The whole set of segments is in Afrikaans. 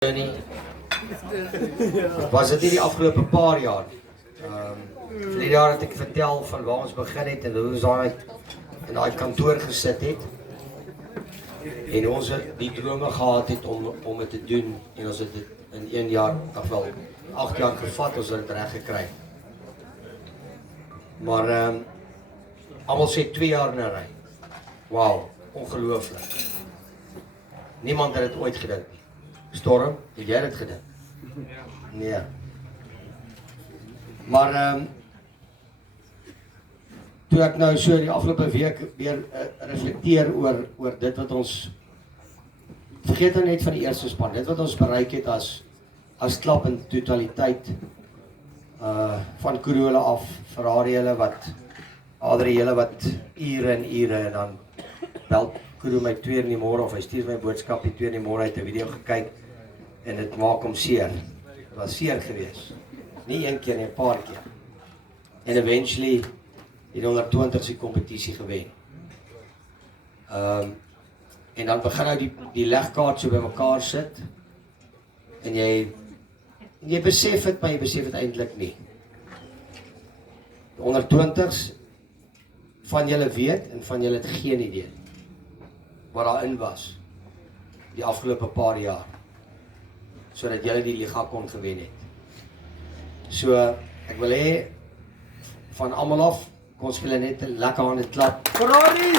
nie. Was dit nie die afgelope paar jaar? Verlede jaar het ek vertel van waar ons begin het en hoe ons daar in daai kantoor gesit het. En ons het die drome gehad het om dit te doen en ons het dit in 1 jaar, of wel 8 jaar gevat, ons het dit reg gekry. Maar almal sê 2 jaar in 'n ry. Wow, ongelooflik. Niemand het dit ooit gedink. Storm, het jy dit gedink? Nee. Maar toe ek nou so die afgelope week weer reflekteer oor dit wat ons vergeet nou net van die eerste span, dit wat ons bereik het as klap in totaliteit, van Corolla af, Ferrari hulle wat, Adrie hulle wat ure en ure, en dan bel Corolla my 2 in die môre, of hy stuur my boodskap die 2 in die môre, uit 'n video gekyk, en dit maak hom seer. Dit was seer geweest. Nie 1 keer nie, 'n paar keer. En eventually die 120 se kompetisie gewen. En dan begin nou die legkaart so bymekaar sit. En jy besef dit, maar jy besef dit eintlik nie. Die 120s van julle weet en van julle het geen idee wat daarin was die afgelope paar jaar, sodat julle die liga kon gewen het. So, ek wil hê van almal af, kom ons speel net 'n lekker hande klap. Ferrari!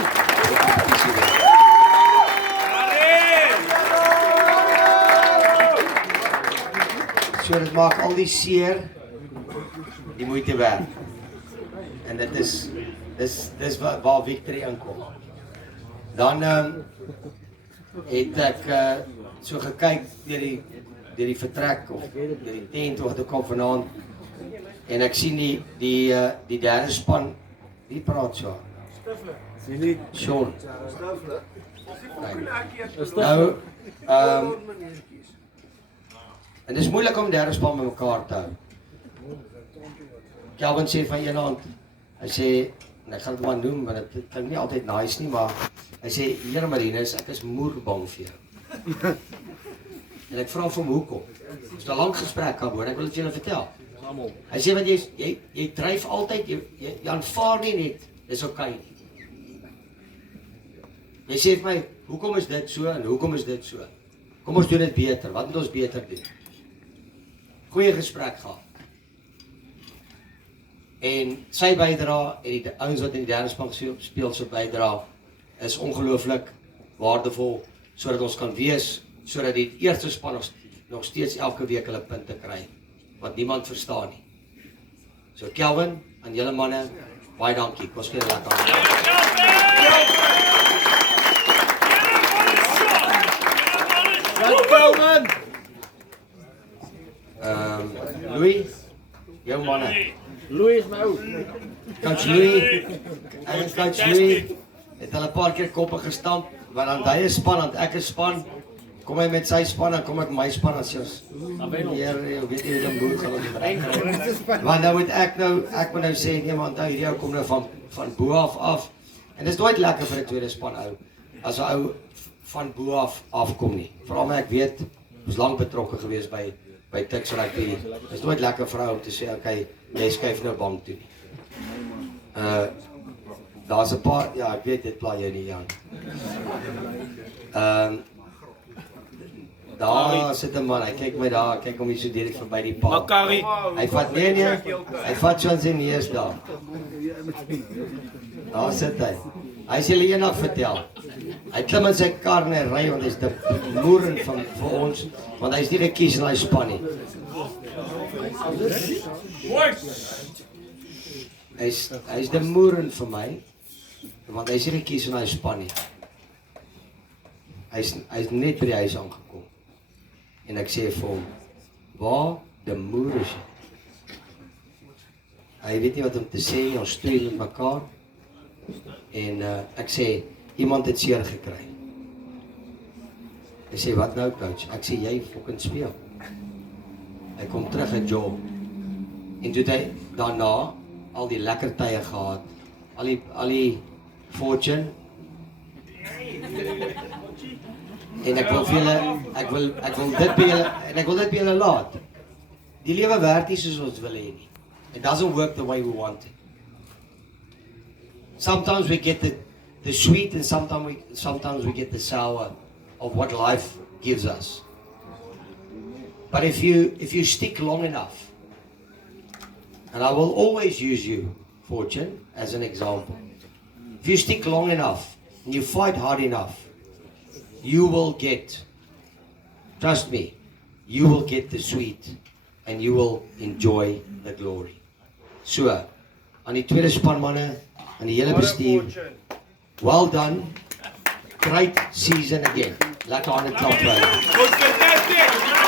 So, dit maak al die seer die moeite werd. En dit is waar victory inkom. Dan het ek so gekyk deur die vertrek of deur die tent wat ek kom vanaand, en ek sien die derde span, wie praat so? Sean. Nou, en dit is moeilik om derde span by mekaar te hou. Kelvin sê van een hand, hy sê, en ek gaan het maar noem, want het klink nie altyd nice nie, maar hy sê, Here Marinus, ek is moerbang vir jou. En ek vra vir hom hoekom. Dit is 'n lang gesprek daaroor, ek wil dit julle vertel. Hy sê, want jy dryf altyd, jy aanvaar nie net, dis okay. Jy sê vir my, hoekom is dit so en hoekom is dit so? Kom ons doen dit beter, wat moet ons beter doen? Goeie gesprek gehad. En sy bydra en die ouens wat in die derde span speel se bydra is ongelooflik waardevol, sodat ons kan wees, sodat die eerste span nog steeds elke week hulle punte kry, wat niemand verstaan nie. So Kelvin, aan julle manne, baie dankie, kom speel lekker. Kelvin! Louis, jou manne. Louis is my ou. Coach Louis, Coach Louis, het hulle 'n paar keer koppe gestamp, want dan hy is span, want ek is span, kom hy met sy span, dan kom ek met my span, as jy weet jy dan moet gaan ons want nou moet ek moet nou sê, nee man, hierdie ou kom nou van bo af, en dit is nooit lekker vir 'n tweede span ou, as 'n ou van bo af afkom nie, veral maar ek weet, ons lank betrokke gewees by Tuks Rugby, dit is nooit lekker vir ou om te sê, okay, jy skuif nou bank toe nie. Daar's 'n paar, ja, ek weet dit pla jou nie, Jan. Daar sit 'n man, hy kyk my daar, kyk hom hier so direk verby die paal. Makari. Hy vat hy vat so sy neus daar. Daar sit hy. Hy sê hulle eendag vertel. Hy klim in sy kar en hy ry, want hy's te moeren vir ons, want hy's nie gekies in hy span nie. Hy's de moeren vir my, want hy's nie gekies in hy span nie. Hy's net by die huis aangekom. En ek sê vir hom, waar de moer is jy? Hy weet nie wat om te sê, ons stoei met mekaar. En ek sê, iemand het seer gekry. Hy sê, wat nou coach? Ek sê, jy fucking speel. Hy kom terug uit job. En toe hy daarna al die lekker tye gehad, al die fortune, En ek wil vir julle ek wil dit by julle en ek wil dit by julle laat. Die lewe werk nie soos ons wil hê nie. It doesn't work the way we want it. Sometimes we get the sweet and sometimes we get the sour of what life gives us. But if you stick long enough, and I will always use you, Fortune, as an example. If you stick long enough and you fight hard enough, you will get, trust me, you will get the sweet and you will enjoy the glory. So, aan die tweede spanmanne, aan die hele bestuur, well done, great season again. Lekker aan die klap.